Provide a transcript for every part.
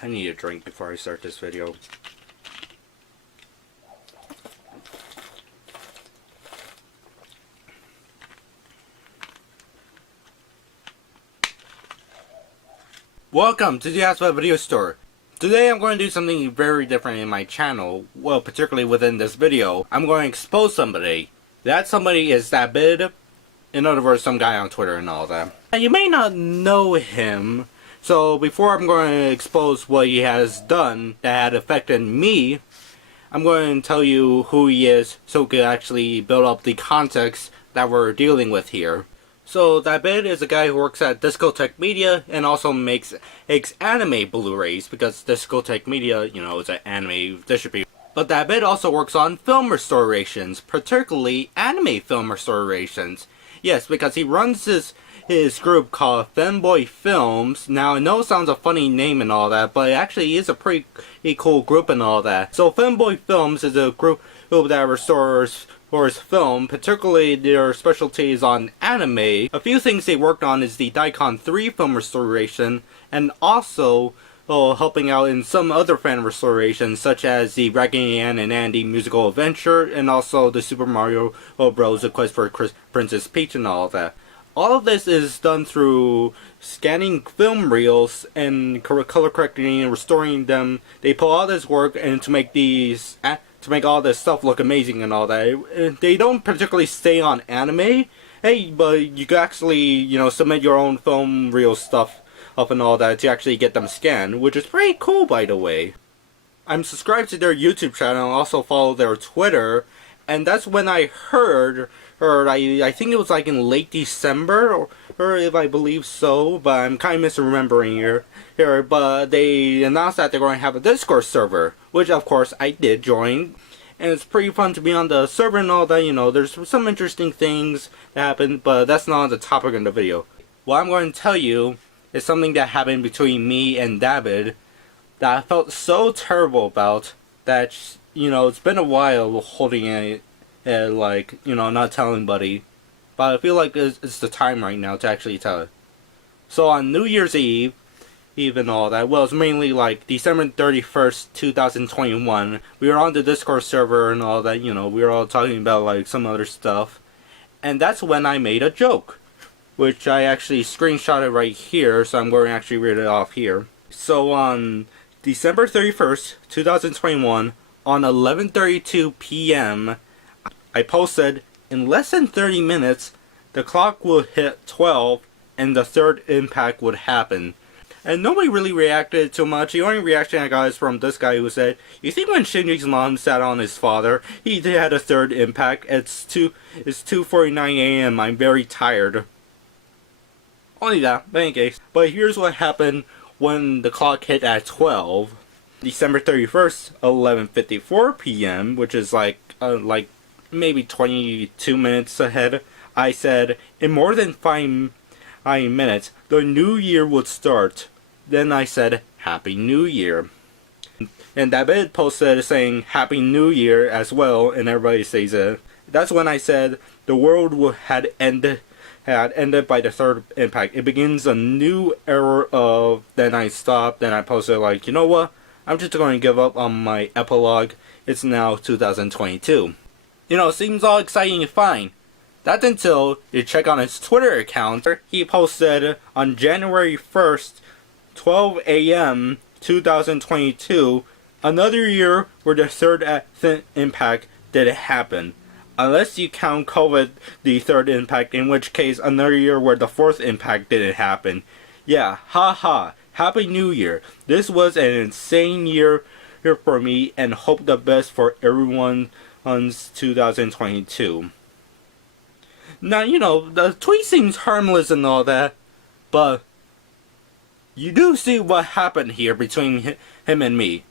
I need a drink before I start this video. Welcome to the Ask About Video Store. Today I'm going to do something very different in my channel. Well, particularly within this video. I'm going to expose somebody. That somebody is Dabid. In other words, some guy on Twitter and all that. And you may not know him. So before I'm going to expose what he has done that had affected me, I'm going to tell you who he is so we can actually build up the context that we're dealing with here. So Dabid is a guy who works at Discotech Media and also makes anime Blu-rays because Discotech Media, you know, is an anime distributor. But Dabid also works on film restorations, particularly anime film restorations. Yes, because he runs his group called Fanboy Films. Now, I know it sounds a funny name and all that, but it actually is a pretty cool group and all that. So Fanboy Films is a group that restores film, particularly their specialties on anime. A few things they worked on is the Daikon 3 film restoration, and also helping out in some other fan restorations, such as the Megaane and Andy musical adventure, and also the Super Mario Bros. The Quest for Princess Peach and all of that. All of this is done through scanning film reels and color correcting and restoring them. They put all this work and to make all this stuff look amazing and all that. They don't particularly stay on anime, but you can actually, you know, submit your own film reel stuff up and all that to actually get them scanned, which is pretty cool, by the way. I'm subscribed to their YouTube channel and also follow their Twitter, and that's when I heard, I think it was like in late December, or if I believe so, but I'm kind of misremembering here, but they announced that they're going to have a Discord server, which of course I did join, and it's pretty fun to be on the server and all that. You know, there's some interesting things that happen, but that's not the topic of the video. What I'm going to tell you is something that happened between me and Dabid that I felt so terrible about that, you know, it's been a while holding it, like, you know, not telling anybody, but I feel like it's the time right now to actually tell it. So on New Year's Eve and all that, well, it's mainly like December 31st, 2021, we were on the Discord server and all that, you know, we were all talking about like some other stuff, and that's when I made a joke, which I actually screenshotted right here, so I'm going to actually read it off here. So on December 31st, 2021, on 11:32 p.m., I posted, "In less than 30 minutes, the clock will hit 12 and the third impact would happen." And nobody really reacted too much. The only reaction I got is from this guy who said, "You think when Shinji's mom sat on his father, he had a third impact? It's 2:49 a.m. I'm very tired." Only that, but in any case. But here's what happened when the clock hit at 12. December 31st, 11:54 p.m., which is like maybe 22 minutes ahead, I said, "In more than 5 minutes, the new year would start." Then I said, "Happy New Year." And Dabid posted saying, "Happy New Year" as well, and everybody says it. That's when I said the world had ended by the third impact. It begins a new era of... Then I stopped, then I posted like, you know what? I'm just going to give up on my epilogue. It's now 2022. You know, it seems all exciting and fine. That's until you check on his Twitter account. He posted on January 1st, 12 a.m. 2022, another year where the third impact didn't happen. Unless you count COVID, the third impact, in which case another year where the fourth impact didn't happen. Yeah, haha. Happy New Year. This was an insane year for me, and hope the best for everyone's 2022. Now, you know, the tweet seems harmless and all that, but you do see what happened here between him and me.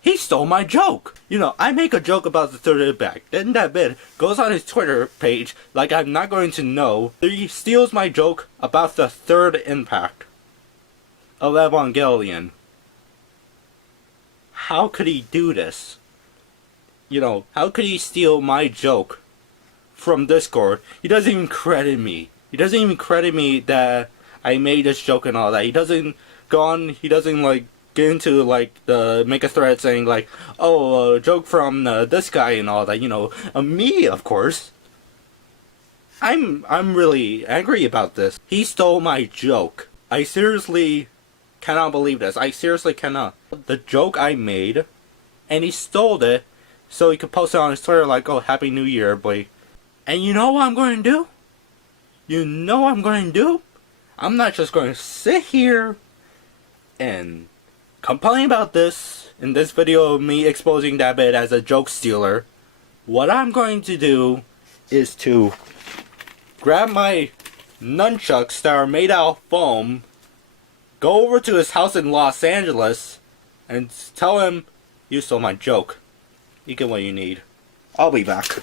He stole my joke. You know, I make a joke about the third impact. Then Dabid goes on his Twitter page like I'm not going to know. He steals my joke about the third impact of Evangelion. How could he do this? You know, how could he steal my joke from Discord? He doesn't even credit me. He doesn't even credit me that I made this joke and all that. He doesn't gone. He doesn't like get into like make a thread saying like, oh, a joke from this guy and all that. You know, me of course. I'm really angry about this. He stole my joke. I seriously cannot believe this. I seriously cannot. The joke I made, and he stole it so he could post it on his Twitter like, oh, Happy New Year, boy. And you know what I'm going to do? You know what I'm going to do? I'm not just going to sit here and complain about this in this video of me exposing Dabid as a joke stealer. What I'm going to do is to grab my nunchucks that are made out of foam, go over to his house in Los Angeles, and tell him, you stole my joke. You get what you need. I'll be back.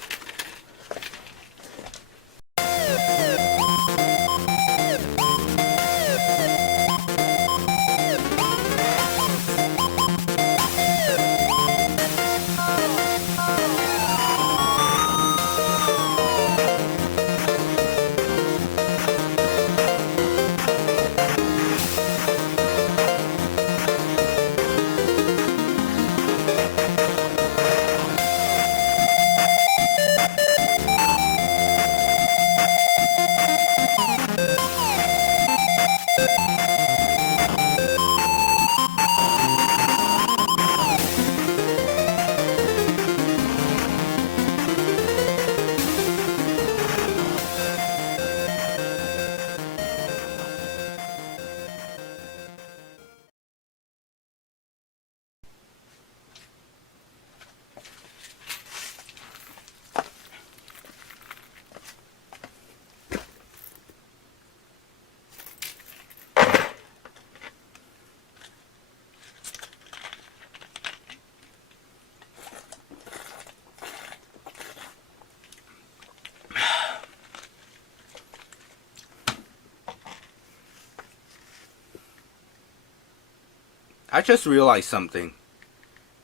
I just realized something.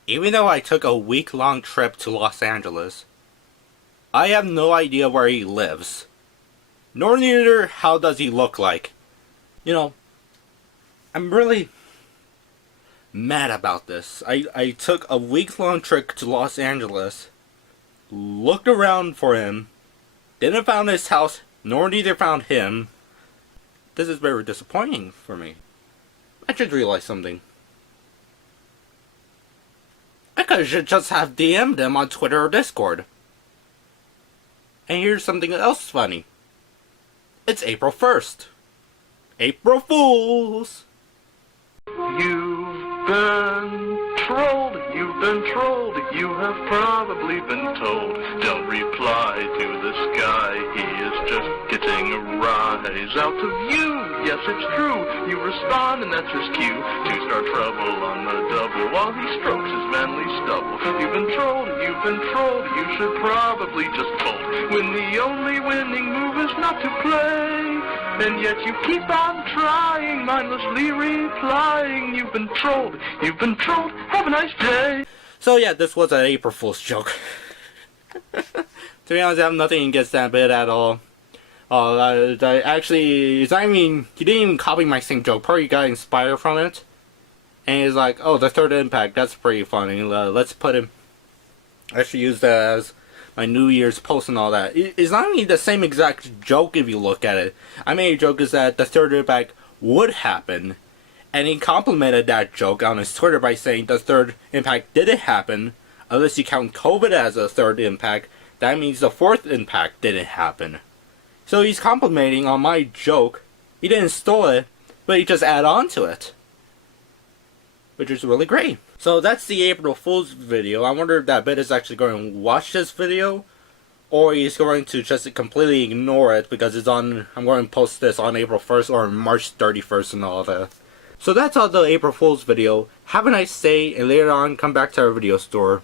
Even though I took a week-long trip to Los Angeles, I have no idea where he lives. Nor neither how does he look like. You know, I'm really mad about this. I took a week-long trip to Los Angeles, looked around for him, didn't find his house, nor neither found him. This is very disappointing for me. I just realized something. I could just have DM'd him on Twitter or Discord. And here's something else funny. It's April 1st. April Fools! You've been trolled, you have probably been told. Don't reply to this guy, he is just getting a rise out of you. Yes, it's true, you respond and that's his cue to start trouble on the double while he strokes his manly stubble. You've been trolled, you should probably just fold when the only winning move is not to play. And yet you keep on trying, mindlessly replying. You've been trolled, have a nice day. So yeah, this was an April Fool's joke. To be honest, I have nothing against that bit at all. Actually, I mean, he didn't even copy my same joke. Probably got inspired from it. And he's like, oh, the third impact, that's pretty funny. Let's put him... I should use that as my New Year's post and all that. It's not even the same exact joke if you look at it. I made a joke is that the third impact would happen. And he complimented that joke on his Twitter by saying the third impact didn't happen. Unless you count COVID as a third impact, that means the fourth impact didn't happen. So he's complimenting on my joke. He didn't steal it, but he just added on to it. Which is really great. So that's the April Fool's video. I wonder if Dabid is actually going to watch this video, or he's going to just completely ignore it because it's on. I'm going to post this on April 1st or March 31st and all that. So that's all the April Fool's video. Have a nice day, and later on come back to our video store.